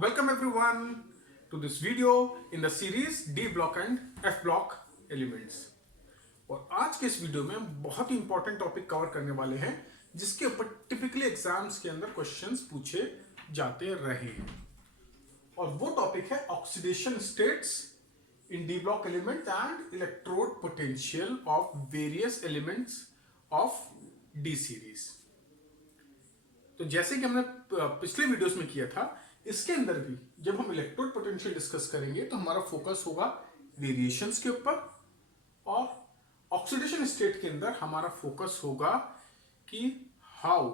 Welcome everyone to this video in the series D block and F block elements। और आज के इस video में हम बहुत ही इंपॉर्टेंट टॉपिक कवर करने वाले हैं जिसके ऊपर टिपिकली एग्जाम्स के अंदर क्वेश्चंस पूछे जाते रहे हैं। और वो टॉपिक है oxidation states in D block element and electrode potential of various elements of D series. तो जैसे कि हमने पिछले वीडियोस में किया था, इसके अंदर भी जब हम इलेक्ट्रोड पोटेंशियल डिस्कस करेंगे तो हमारा फोकस होगा वेरिएशंस के ऊपर, और ऑक्सीडेशन स्टेट के अंदर हमारा फोकस होगा कि how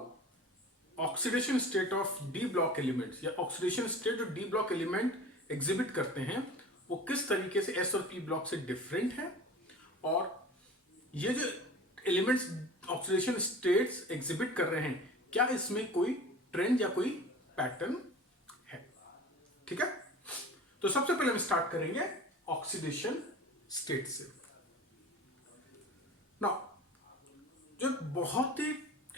oxidation state of D block elements या ऑक्सीडेशन स्टेट जो डी ब्लॉक एलिमेंट एग्जिबिट करते हैं वो किस तरीके से एस और पी ब्लॉक से डिफरेंट है, और ये जो एलिमेंट्स ऑक्सीडेशन स्टेट्स एग्जिबिट कर रहे हैं क्या इसमें कोई ट्रेंड या कोई पैटर्न है। ठीक है, तो सबसे पहले हम स्टार्ट करेंगे ऑक्सीडेशन स्टेट से। नाउ जो बहुत ही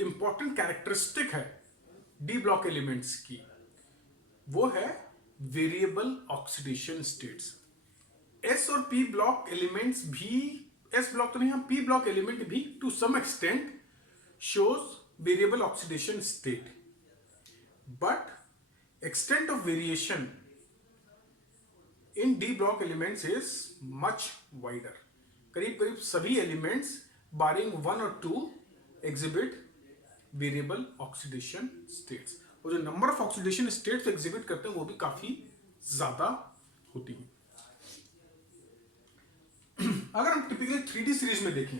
इंपॉर्टेंट कैरेक्टरिस्टिक है डी ब्लॉक एलिमेंट्स की वो है वेरिएबल ऑक्सीडेशन स्टेट्स। एस और पी ब्लॉक एलिमेंट्स भी, एस ब्लॉक तो नहीं, हम पी ब्लॉक एलिमेंट भी to some extent shows variable oxidation state, but extent of variation in D block elements is much wider। करीब करीब सभी एलिमेंट्स बारिंग 1 और 2 एग्जिबिट वेरिएबल ऑक्सीडेशन स्टेट्स, और जो number of oxidation states exhibit करते हैं वो भी काफी ज्यादा होती हैं। अगर हम टिपिकली 3D सीरीज में देखें,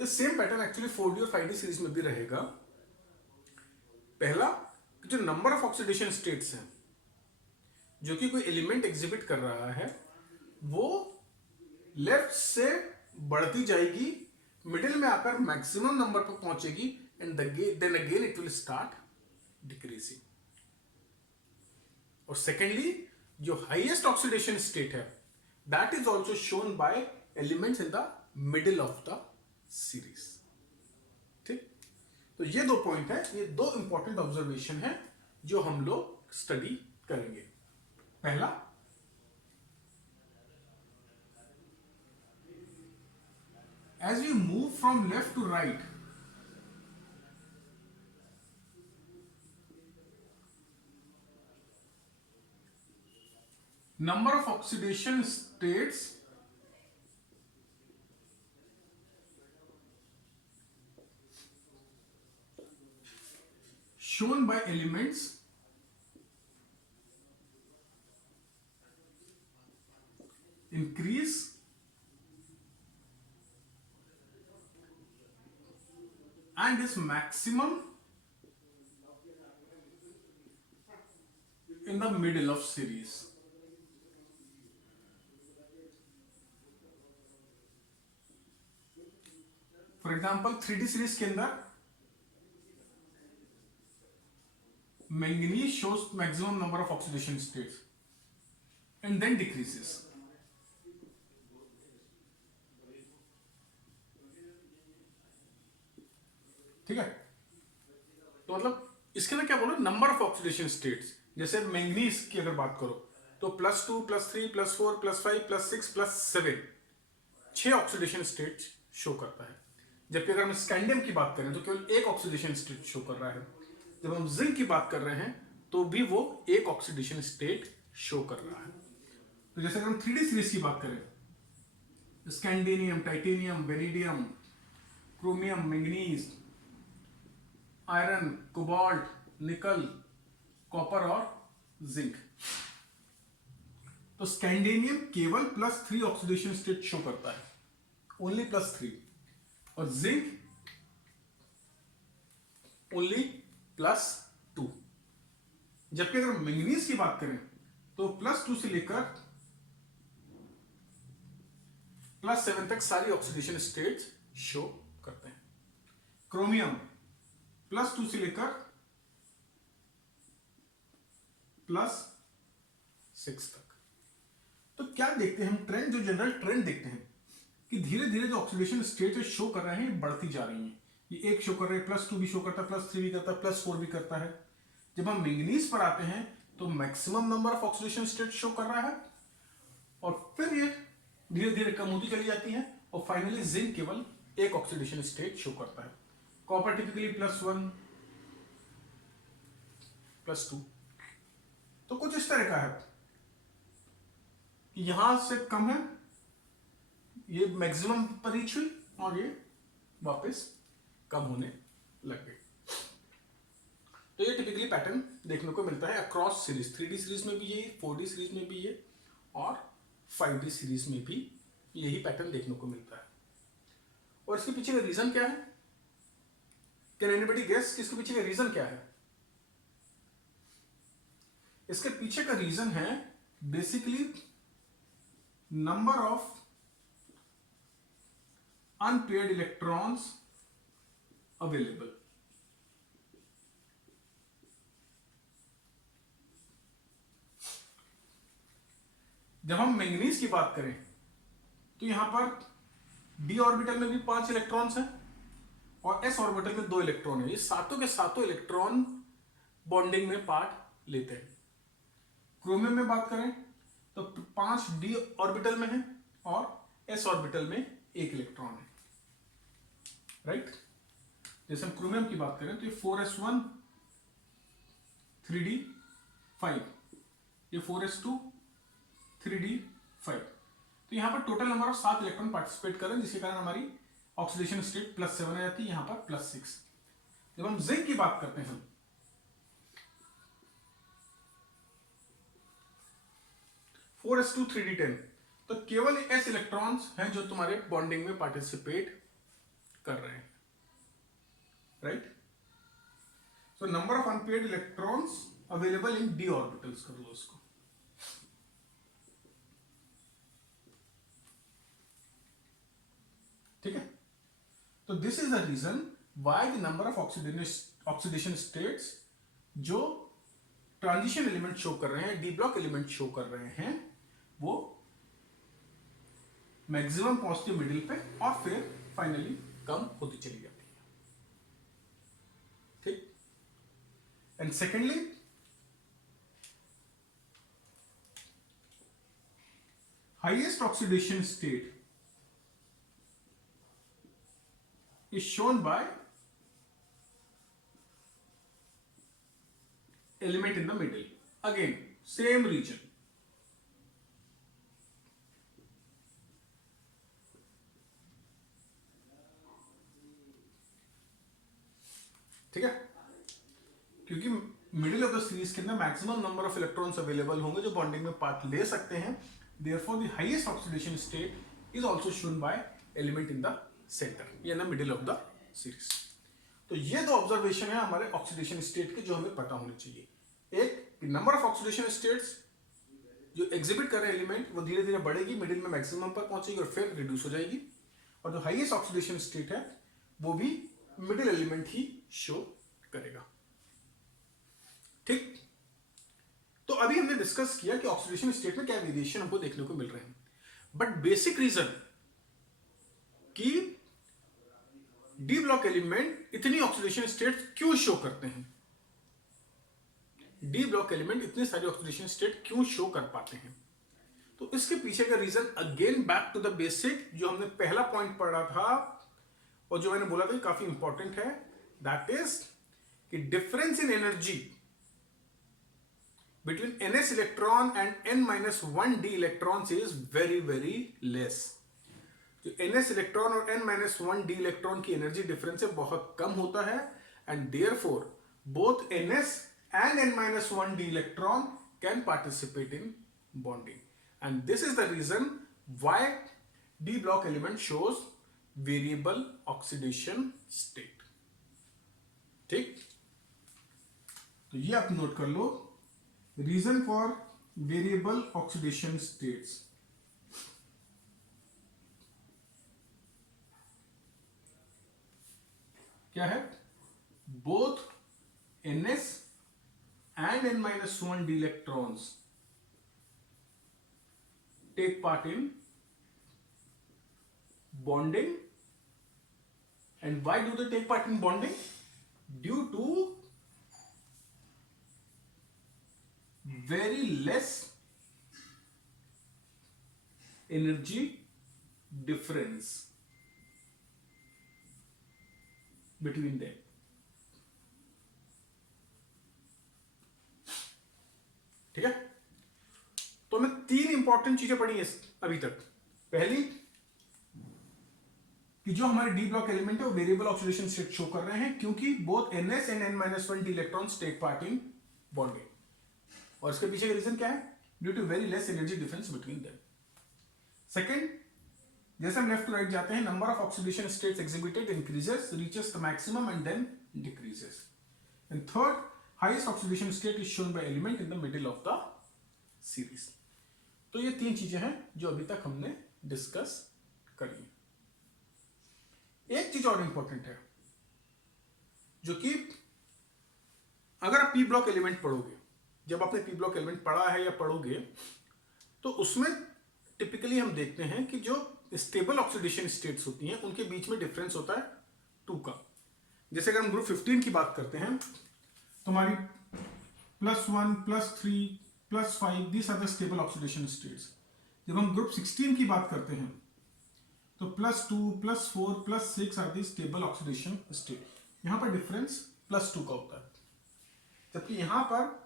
सेम पैटर्न एक्चुअली 4D और 5D सीरीज में भी रहेगा। पहला, जो नंबर ऑफ ऑक्सीडेशन स्टेट्स हैं जो कि कोई एलिमेंट एग्जिबिट कर रहा है वो लेफ्ट से बढ़ती जाएगी, मिडिल में आकर मैक्सिमम नंबर पर पहुंचेगी and then again it will start decreasing. और सेकेंडली, जो हाईएस्ट ऑक्सीडेशन स्टेट है that is also shown by elements in the middle of the series. ठीक, तो ये दो पॉइंट है, ये दो इंपॉर्टेंट ऑब्जर्वेशन है जो हम लोग स्टडी करेंगे। पहला, as we move from left to right, number of oxidation states shown by elements increase and is maximum in the middle of series। For example 3D series के अंदर manganese shows maximum number of oxidation states and then decreases। ठीक है, तो मतलब इसके अंदर क्या बोलो, नंबर ऑफ ऑक्सीडेशन स्टेट्स। जैसे मैंगनीज की अगर बात करो तो +2 +3 +4 +5 +6 +7 6 ऑक्सीडेशन स्टेट्स शो करता है। जबकि अगर हम स्कैंडियम की बात करें तो केवल एक ऑक्सीडेशन स्टेट शो कर रहा है। जब हम जिंक की बात कर रहे हैं तो भी वो एक ऑक्सीडेशन स्टेट शो कर रहा है। तो जैसे अगर हम 3D सीरीज की बात करें, scandium, titanium, vanadium, chromium, manganese, iron, cobalt, निकल, कॉपर और जिंक, तो स्कैंडियम केवल +3 ऑक्सीडेशन स्टेट शो करता है, ओनली +3, और जिंक ओनली +2। जबकि अगर मैंगनीज की बात करें तो +2 से लेकर +7 तक सारी ऑक्सीडेशन स्टेट्स शो करते हैं। क्रोमियम +2 से लेकर +6 तक। तो क्या देखते हैं हम, ट्रेंड, जो जनरल ट्रेंड देखते हैं कि धीरे धीरे जो ऑक्सीडेशन स्टेट शो कर रहे हैं बढ़ती जा रही हैं। ये एक शो कर रहे हैं, +2 भी शो करता है, +3 भी करता है, +4 भी करता है। जब हम मैंगनीज पर आते हैं तो maximum number of oxidation state show कर रहा है, और फिर ये धीरे धीरे कम होती चली जाती है, और फाइनली जिंक केवल एक ऑक्सीडेशन स्टेट शो करता है। Copper typically +1 +2। तो कुछ इस तरह का है कि यहां से कम है, ये मैक्सिमम पर रीच हुई और ये वापस कम होने लग गई। तो ये टिपिकली पैटर्न देखने को मिलता है अक्रॉस सीरीज। 3D सीरीज में भी ये, 4D सीरीज में भी ये, और 5D सीरीज में भी यही पैटर्न देखने को मिलता है। और इसके पीछे का रीजन क्या है? कैन एनीबॉडी गेस कि इसके पीछे का रीजन क्या है? इसके पीछे का रीजन है basically number of unpaired electrons available. जब हम मैंगनीज की बात करें तो यहां पर d ऑर्बिटल में भी 5 इलेक्ट्रॉन्स हैं और s ऑर्बिटल में 2 इलेक्ट्रॉन है। ये सातों के सातों इलेक्ट्रॉन बॉन्डिंग में पार्ट लेते हैं। क्रोमियम में बात करें तो 5 d ऑर्बिटल में है और s ऑर्बिटल में 1 इलेक्ट्रॉन है, राइट। जैसे हम क्रोमियम की बात करें तो ये 4s1 3d5, ये 4s2 3d5। तो यहां पर total number of 7 electron participate कर रहे हैं, जिसके कारण हमारी ऑक्सीडेशन स्टेट +7 आ जाती है, यहां पर +6। जब हम जिंक की बात करते हैं 4s2 3d10, तो केवल s इलेक्ट्रॉन्स हैं जो तुम्हारे बॉन्डिंग में पार्टिसिपेट कर रहे हैं, right. So number of unpaired electrons available in d orbitals कर लो उसको। ठीक है, तो this is the reason why the number of oxidation states जो ट्रांजिशन एलिमेंट शो कर रहे हैं, डी ब्लॉक एलिमेंट शो कर रहे हैं, वो मैक्सिमम पॉजिटिव मिडिल पे और फिर फाइनली कम होती चली जाती है। ठीक। And secondly, highest oxidation state is shown by element in the middle. Again, same region. ठीक है, क्योंकि मिडिल ऑफ द सीरीज के अंदर maximum number of electrons available होंगे जो बॉन्डिंग में पार्ट ले सकते हैं। Therefore, the highest oxidation state is also shown by element in the centre, ये ना मिडिल ऑफ द सीरीज। तो ये दो ऑब्जर्वेशन है हमारे ऑक्सीडेशन स्टेट के जो हमें पता होने चाहिए। एक, नंबर ऑफ ऑक्सीडेशन स्टेट्स जो एग्जिबिट कर रहे हैं एलिमेंट वो धीरे धीरे बढ़ेगी, मिडिल में मैक्सिमम पर पहुंचेगी और फिर रिड्यूस हो जाएगी। और जो हाईएस्ट ऑक्सीडेशन स्टेट है वो भी मिडिल एलिमेंट ही शो करेगा। ठीक। तो अभी हमने डिस्कस किया कि ऑक्सीडेशन स्टेट में क्या वेरिएशन हमको देखने को मिल रहे हैं, बट बेसिक रीजन कि डी ब्लॉक एलिमेंट इतनी ऑक्सीडेशन स्टेट क्यों शो करते हैं, डी ब्लॉक एलिमेंट इतने सारे ऑक्सीडेशन स्टेट क्यों शो कर पाते हैं, तो इसके पीछे का reason again back to the basic जो हमने पहला पॉइंट पढ़ा था और जो मैंने बोला था काफी इंपॉर्टेंट है, दैट इज कि difference in energy between ns electron and n-1d electrons is very very less. जो ns इलेक्ट्रॉन और n-1d इलेक्ट्रॉन की एनर्जी डिफरेंस है बहुत कम होता है, and therefore both ns and n-1d electron can participate in bonding, and this is the reason why d block element shows variable oxidation state. ठीक, तो ये आप नोट कर लो, reason for variable oxidation states. क्या है? Both ns and n-1d electrons take part in bonding, and why do they take part in bonding? Due to very less energy difference between them. ठीक है, तो हमें तीन important चीजें पढ़ी है अभी तक। पहली कि जो हमारे डी ब्लॉक एलिमेंट है वो वेरिएबल ऑक्सीडेशन स्टेट शो कर रहे हैं क्योंकि both ns and n-1 electrons take part in bonding, और इसके पीछे का रीजन क्या है? Due to very less energy difference between them. Second, जैसे हम लेफ्ट टू राइट जाते हैं, number of oxidation states exhibited increases, reaches the maximum and then decreases. And third, highest oxidation state is shown by element in the middle of the series. तो ये तीन चीजें हैं जो अभी तक हमने डिस्कस करी। एक चीज और इंपॉर्टेंट है जो कि अगर आप पी ब्लॉक एलिमेंट पढ़ोगे, जब आपने पी ब्लॉक एलिमेंट पढ़ा है या पढ़ोगे, तो उसमें टिपिकली हम देखते हैं कि जो स्टेबल ऑक्सीडेशन स्टेट्स होती हैं उनके बीच में डिफरेंस होता है 2 का। जैसे अगर हम ग्रुप 15 की बात करते हैं तो हमारी +1, +3, +5 these are the stable oxidation states. जब हम ग्रुप 16 की बात करते हैं तो +2, +4, +6 are the stable oxidation state. यहां पर डिफरेंस +2 का होता है, जबकि यहां पर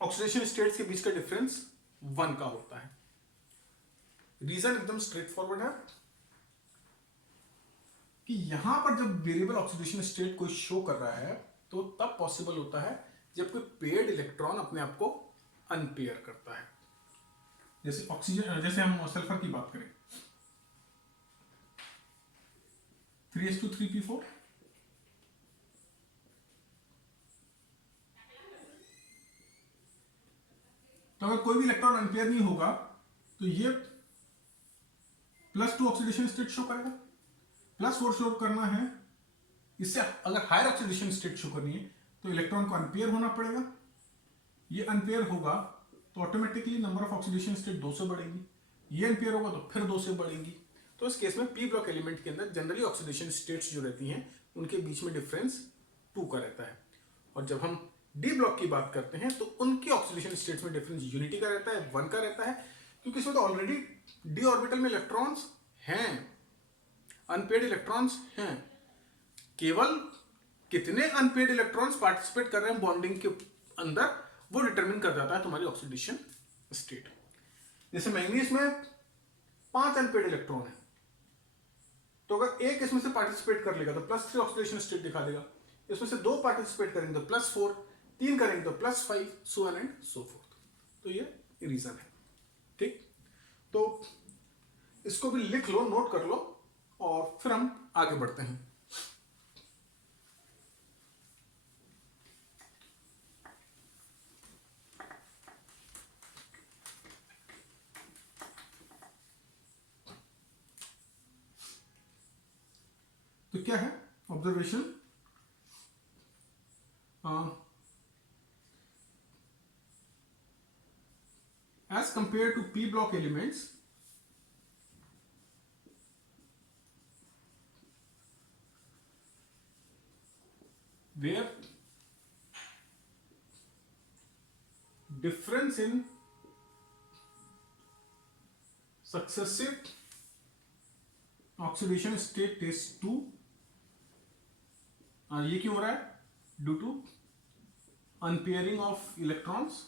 ऑक्सीडेशन स्टेट्स के बीच का डिफरेंस 1 का होता है। रीजन एकदम स्ट्रेट फॉरवर्ड है कि यहां पर जब वेरिएबल ऑक्सीडेशन स्टेट कोई शो कर रहा है तो तब पॉसिबल होता है जब कोई पेयर्ड इलेक्ट्रॉन अपने आप को अनपेयर करता है। जैसे ऑक्सीजन, जैसे हम सल्फर की बात करें, 3s2 3p4, तो अगर कोई भी इलेक्ट्रॉन अनपेयर नहीं होगा तो ये +2 ऑक्सीडेशन स्टेट शो करेगा। +4 शो करना है, इससे अगर हायर ऑक्सीडेशन स्टेट शो करनी है तो इलेक्ट्रॉन को अनपेयर होना पड़ेगा। ये अनपेयर होगा तो automatically number of oxidation state 2 से बढ़ेगी, ये अनपेयर होगा तो फिर 2 से बढ़ेगी। तो इस केस में पी ब्लॉक एलिमेंट के अंदर जनरली ऑक्सीडेशन स्टेट्स जो रहती हैं उनके बीच में डिफरेंस 2 का रहता है, और जब हम डी ब्लॉक की बात करते हैं तो उनकी ऑक्सीडेशन स्टेट्स में डिफरेंस यूनिटी का रहता है, 1 का रहता है, क्योंकि इसमें तो ऑलरेडी डी ऑर्बिटल में इलेक्ट्रॉन्स हैं, अनपेयर्ड इलेक्ट्रॉन्स हैं। केवल कितने अनपेयर्ड इलेक्ट्रॉन्स पार्टिसिपेट कर रहे हैं बॉन्डिंग के अंदर वो डिटरमिन कर जाता है तुम्हारी ऑक्सीडेशन स्टेट। जैसे मैंगनीज में 5 अनपेयर्ड इलेक्ट्रॉन है, तो अगर एक इसमें से पार्टिसिपेट कर लेगा तो +3 ऑक्सीडेशन स्टेट दिखा देगा, इसमें से 2 पार्टिसिपेट करेंगे तो +4, 3 करेंगे तो +5, so on and so fourth. तो ये रीजन है। ठीक, तो इसको भी लिख लो, नोट कर लो, और फिर हम आगे बढ़ते हैं। तो क्या है observation? As compare to P block elements, where difference in successive oxidation state is 2। ये क्यों हो रहा है? Due to unpairing of electrons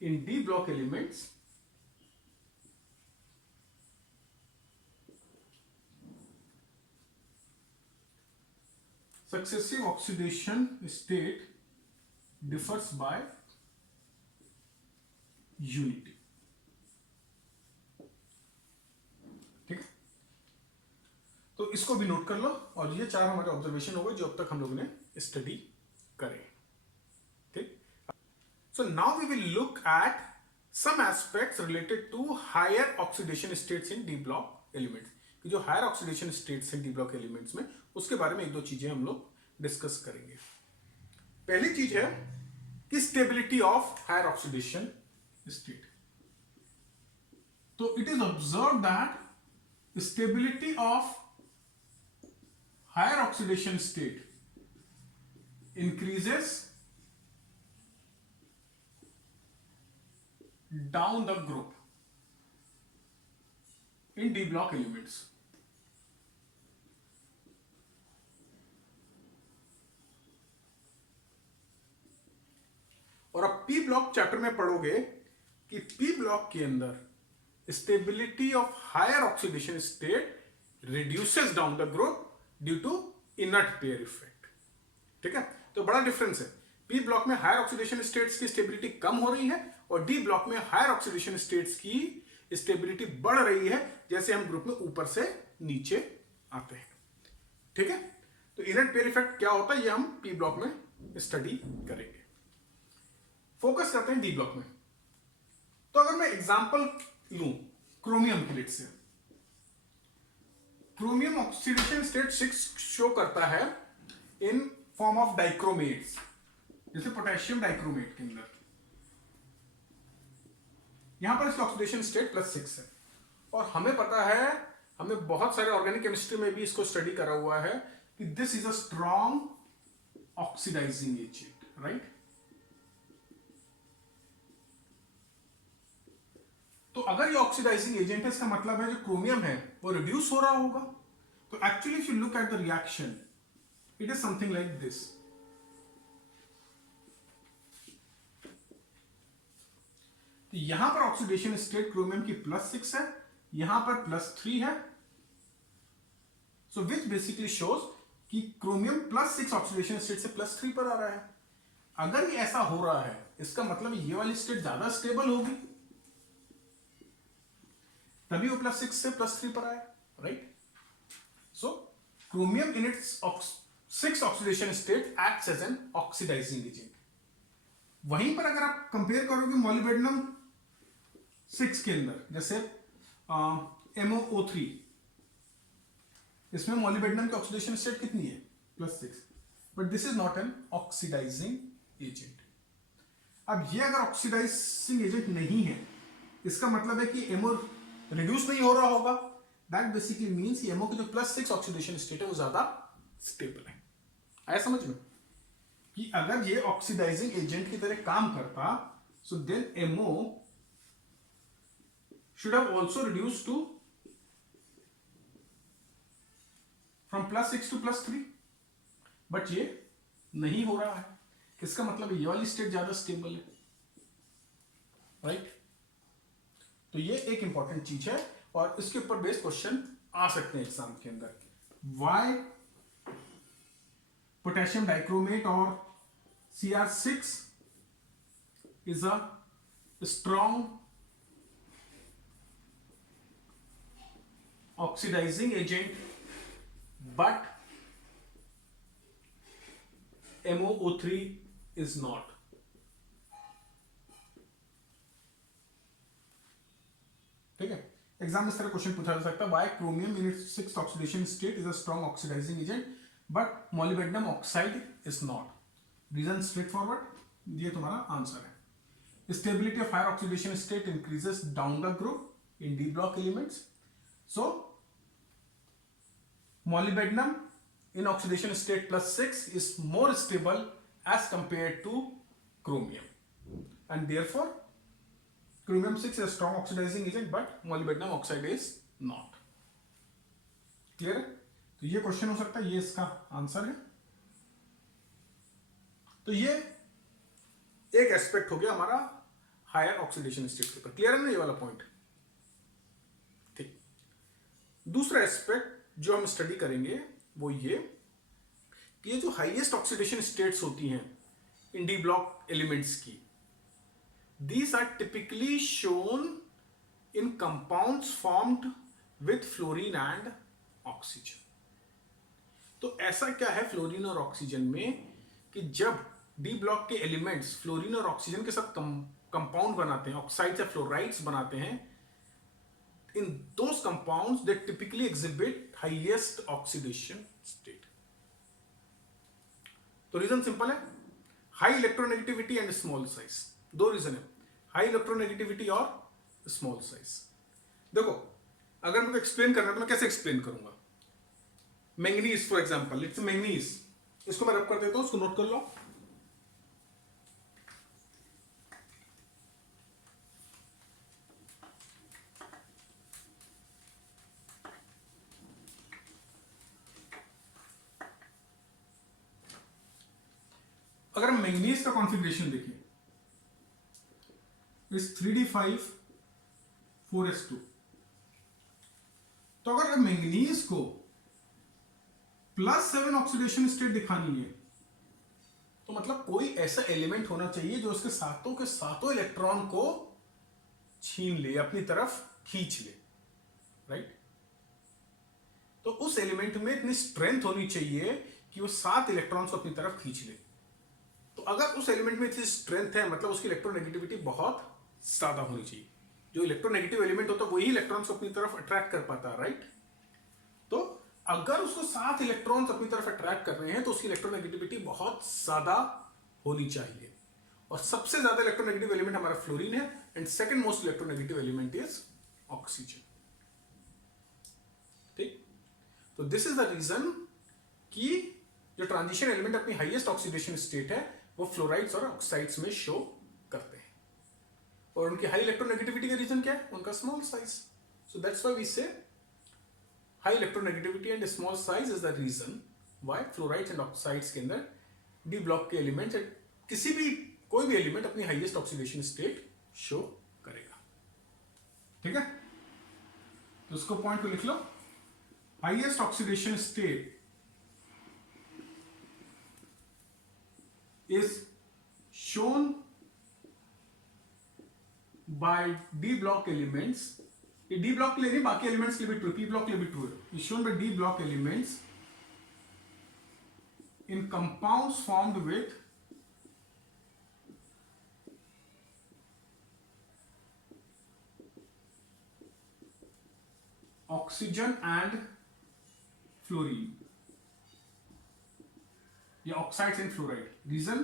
in d block elements successive oxidation state differs by unity। ठीक, तो इसको भी नोट कर लो, और ये 4 हमारे ऑब्जर्वेशन हो गए जो अब तक हम लोगों ने स्टडी करे। ठीक, so now we will look at some aspects related to higher oxidation states in d block elements। कि जो हायर ऑक्सीडेशन स्टेट्स हैं डी ब्लॉक एलिमेंट्स में, उसके बारे में 1-2 चीजें हम लोग डिस्कस करेंगे। पहली चीज है कि stability of higher oxidation state. तो it is observe that stability of higher oxidation state increases down the group in D block elements. और अब पी ब्लॉक चैप्टर में पढ़ोगे कि पी ब्लॉक के अंदर stability of higher oxidation state reduces down the group due to inert pair effect. ठीक है, तो बड़ा डिफरेंस है। पी ब्लॉक में हायर ऑक्सीडेशन स्टेट्स की स्टेबिलिटी कम हो रही है और डी ब्लॉक में हायर ऑक्सीडेशन स्टेट्स की स्टेबिलिटी बढ़ रही है जैसे हम ग्रुप में ऊपर से नीचे आते हैं। ठीक है, तो इनर्ट पेयर इफेक्ट क्या होता है ये हम पी ब्लॉक में स्टडी करेंगे। फोकस करते हैं डी ब्लॉक में। तो अगर मैं एग्जांपल लूं क्रोमियम के लिए से, क्रोमियम ऑक्सीडेशन स्टेट 6 शो करता है इन फॉर्म ऑफ डाइक्रोमेट्स, जैसे पोटेशियम डाइक्रोमेट के अंदर यहां पर इसका ऑक्सीडेशन स्टेट +6 है। और हमें पता है, हमने बहुत सारे ऑर्गेनिक केमिस्ट्री में भी इसको स्टडी करा हुआ है कि this is a strong oxidising agent, right. तो अगर ये ऑक्सीडाइजिंग एजेंट है, इसका मतलब है जो क्रोमियम है वो रिड्यूस हो रहा होगा। तो actually if you look at the reaction, it is something like this. तो यहां पर ऑक्सीडेशन स्टेट क्रोमियम की +6 है, यहां पर +3 है। सो विच बेसिकली शोज कि क्रोमियम +6 ऑक्सीडेशन स्टेट से +3 पर आ रहा है। अगर ये ऐसा हो रहा है, इसका मतलब ये वाली स्टेट ज्यादा स्टेबल होगी, तभी वो +6 से +3 पर आया, right. So chromium in its 6 oxidation state acts as an oxidising agent. वहीं पर अगर आप कंपेयर करोगे मॉलिब्डेनम 6 के अंदर, जैसे MoO3, इसमें मॉलिब्डेनम की ऑक्सीडेशन स्टेट कितनी है? +6, but this is not an oxidising agent. अब ये अगर ऑक्सीडाइजिंग एजेंट नहीं है, इसका मतलब है कि MO रिड्यूस नहीं हो रहा होगा। दैट बेसिकली मीन्स कि MO की जो +6 ऑक्सीडेशन स्टेट है वो ज्यादा स्टेबल है। आया समझ में कि अगर ये ऑक्सीडाइजिंग एजेंट की तरह काम करता, so then MO should have also reduced to from +6 to +3, but ये नहीं हो रहा है। इसका मतलब ये वाली स्टेट ज्यादा स्टेबल है, राइट। तो ये एक इंपॉर्टेंट चीज है और इसके ऊपर बेस्ड क्वेश्चन आ सकते हैं एग्जाम के अंदर। वाई पोटेशियम डाइक्रोमेट और Cr6 is a strong oxidizing agent but MoO3 is not। ठीक है, एग्जाम में इस तरह क्वेश्चन पूछा जा सकता है, why chromium in its 6th oxidation state is a strong oxidising agent but molybdenum oxide is not. Reason straightforward, ये तुम्हारा आंसर है। Stability of higher oxidation state increases down the group in D block elements. So molybdenum in oxidation state +6 is more stable as compared to chromium, and therefore chromium 6 is a strong oxidizing agent but molybdenum oxide is not। Clear है? तो ये question हो सकता है, ये इसका answer है। तो ये एक एस्पेक्ट हो गया हमारा हायर ऑक्सीडेशन स्टेट के ऊपर। क्लियर है ना ये वाला पॉइंट? दूसरा एस्पेक्ट जो हम स्टडी करेंगे वो ये कि ये जो हाईएस्ट ऑक्सीडेशन स्टेट्स होती हैं इन डी ब्लॉक एलिमेंट्स की, these are typically shown in compounds formed with fluorine and oxygen. तो ऐसा क्या है फ्लोरीन और ऑक्सीजन में कि जब डी ब्लॉक के एलिमेंट्स फ्लोरीन और ऑक्सीजन के साथ कंपाउंड बनाते हैं, ऑक्साइड्स या फ्लोराइड्स बनाते हैं, in those compounds they typically exhibit highest oxidation state। तो रीजन सिंपल है, high electronegativity and small size. दो रीजन है, हाई इलेक्ट्रोनेगेटिविटी और स्मॉल साइज। देखो अगर मुझे एक्सप्लेन करना है तो मैं कैसे एक्सप्लेन करूंगा? Manganese for example, it's manganese, इसको मैं रब कर देता हूं, उसको नोट कर लो। अगर हम मैंगनीज का कॉन्फ़िगरेशन देखें, इस 3d5 4s2, तो अगर मैंगनीज को +7 ऑक्सीडेशन स्टेट दिखानी है तो मतलब कोई ऐसा एलिमेंट होना चाहिए जो उसके सातों के सातों इलेक्ट्रॉन को छीन ले, अपनी तरफ खींच ले, राइट। तो उस एलिमेंट में इतनी स्ट्रेंथ होनी चाहिए कि वो 7 इलेक्ट्रॉन्स को अपनी तरफ खींच ले। तो अगर उस एलिमेंट में इतनी स्ट्रेंथ है मतलब उसकी इलेक्ट्रोनेगेटिविटी बहुत ज्यादा होनी चाहिए। जो इलेक्ट्रोनेगेटिव एलिमेंट होता है वही इलेक्ट्रॉन्स को अपनी तरफ अट्रैक्ट कर पाता है, राइट। तो अगर उसको 7 इलेक्ट्रॉन्स अपनी तरफ अट्रैक्ट कर रहे हैं तो उसकी इलेक्ट्रोनेगेटिविटी बहुत ज्यादा होनी चाहिए। और सबसे ज्यादा इलेक्ट्रोनेगेटिव एलिमेंट हमारा फ्लोरीन है and second most electronegative element is oxygen. ठीक, तो दिस इज द रीजन कि जो ट्रांजिशन एलिमेंट अपनी हाईएस्ट ऑक्सीडेशन स्टेट है वो फ्लोराइड्स और ऑक्साइड्स में शो करते हैं। और उनकी हाई इलेक्ट्रोनेगेटिविटी का रीजन क्या है? उनका small size. So that's why we say high electronegativity and small size is the reason why fluorides and oxides के अंदर डी ब्लॉक के एलिमेंट्स किसी भी कोई भी एलिमेंट अपनी हाईएस्ट ऑक्सीडेशन स्टेट शो करेगा। ठीक है, तो उसको पॉइंट को लिख लो। Highest oxidation state is shown by D block elements. ये D block के लिए नहीं, बाकी एलिमेंट्स के लिए भी ट्रू, P block के लिए भी ट्रू है। is shown by D block elements in compounds formed with oxygen and fluorine या oxides and fluoride. Reason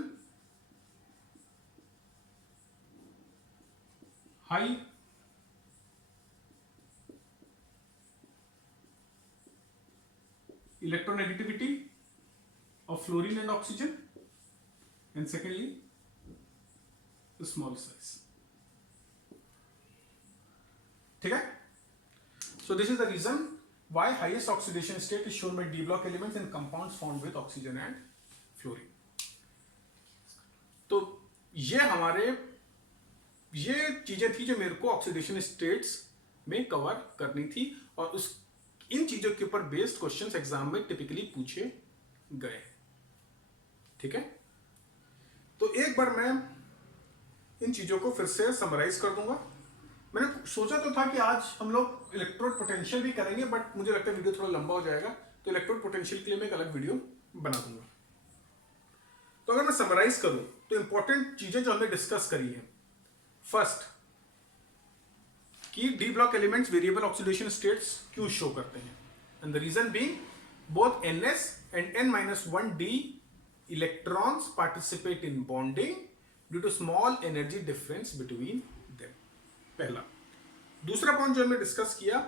high electronegativity of fluorine and oxygen and secondly small size. ठीक है, so this is the reason why highest oxidation state is shown by D block elements in compounds formed with oxygen and fluorine. तो ये चीजें थी जो मेरे को oxidation states में कवर करनी थी और उस इन चीजों के ऊपर बेस्ड क्वेश्चंस एग्जाम में टिपिकली पूछे गए। ठीक है, तो एक बार मैं इन चीजों को फिर से समराइज कर दूंगा। मैंने सोचा तो था कि आज हम लोग इलेक्ट्रोड पोटेंशियल भी करेंगे, बट मुझे लगता है वीडियो थोड़ा लंबा हो जाएगा, तो इलेक्ट्रोड पोटेंशियल के लिए मैं एक अलग वीडियो बना दूंगा। तो अगर मैं समराइज करूं तो इंपॉर्टेंट चीजें जो हमने डिस्कस करी है, फर्स्ट कि D block elements variable oxidation states क्यों शो करते हैं, and the reason being both Ns and N-1 d electrons participate in bonding due to small energy difference between them. पहला। दूसरा पॉइंट जो हमने डिस्कस किया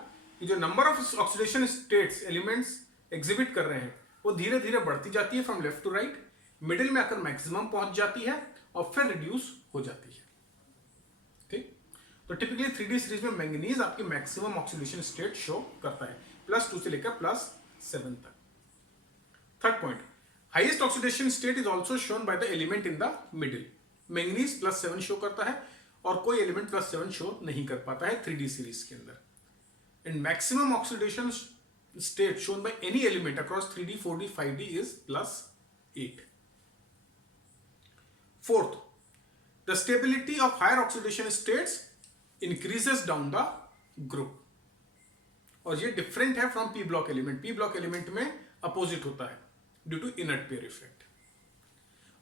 कि जो number of oxidation states elements exhibit कर रहे हैं वो धीरे धीरे बढ़ती जाती है from left to right, middle में आकर मैक्सिमम पहुंच जाती है और फिर रिड्यूस हो जाती है। ठीक, तो टिपिकली 3D सीरीज में मैंगनीज आपकी मैक्सिमम ऑक्सीडेशन स्टेट शो करता है +2 से लेकर +7 तक। Third point, highest oxidation state is also shown by the element in the middle. Manganese +7 show करता है और कोई एलिमेंट +7 शो नहीं कर पाता है 3D सीरीज के अंदर। And maximum oxidation state shown by any element across 3D 4D 5D is +8। Fourth, the stability of higher oxidation states increases down the group, और ये डिफरेंट है from P block element. P block element में opposite होता है due to inert pair effect,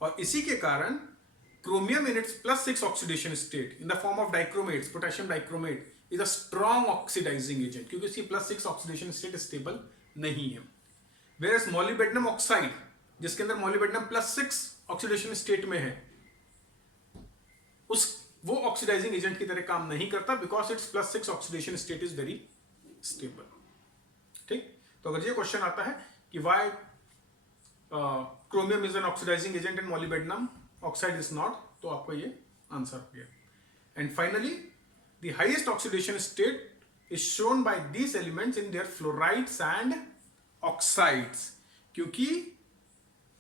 और इसी के कारण chromium in its +6 oxidation state in the form of dichromates, potassium dichromate is a strong oxidizing agent क्योंकि इसकी +6 oxidation state stable नहीं है। Whereas molybdenum oxide जिसके अंदर molybdenum +6 oxidation state में है वो oxidizing agent की तरह काम नहीं करता because its +6 oxidation state is very stable। ठीक, तो अगर ये क्वेश्चन आता है कि why chromium is an oxidising agent and molybdenum oxide is not, तो आपका ये आंसर हो गया। And finally the highest oxidation state is shown by these elements in their fluorides and oxides, क्योंकि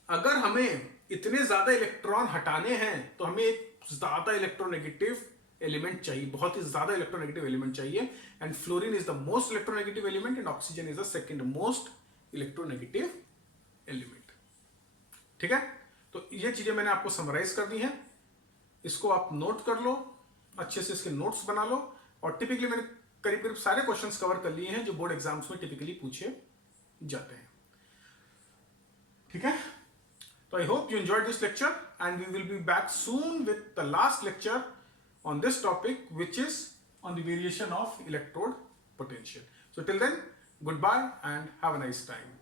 अगर हमें इतने ज्यादा इलेक्ट्रॉन हटाने हैं तो हमें एक ज्यादा इलेक्ट्रोनेगेटिव एलिमेंट चाहिए, बहुत ही ज्यादा इलेक्ट्रोनेगेटिव एलिमेंट चाहिए। And fluorine is the most electronegative element and oxygen is the second most electronegative element. ठीक है, तो ये चीजें मैंने आपको समराइज कर दी हैं, इसको आप नोट कर लो, अच्छे से इसके नोट्स बना लो। और टिपिकली मैंने करीब करीब सारे क्वेश्चंस कवर कर लिए हैं जो बोर्ड एग्जाम्स में टिपिकली पूछे जाते हैं। ठीक है, तो I hope you enjoyed this lecture and we will be back soon with the last lecture on this topic, which is on the variation of electrode potential. So till then, goodbye and have a nice time.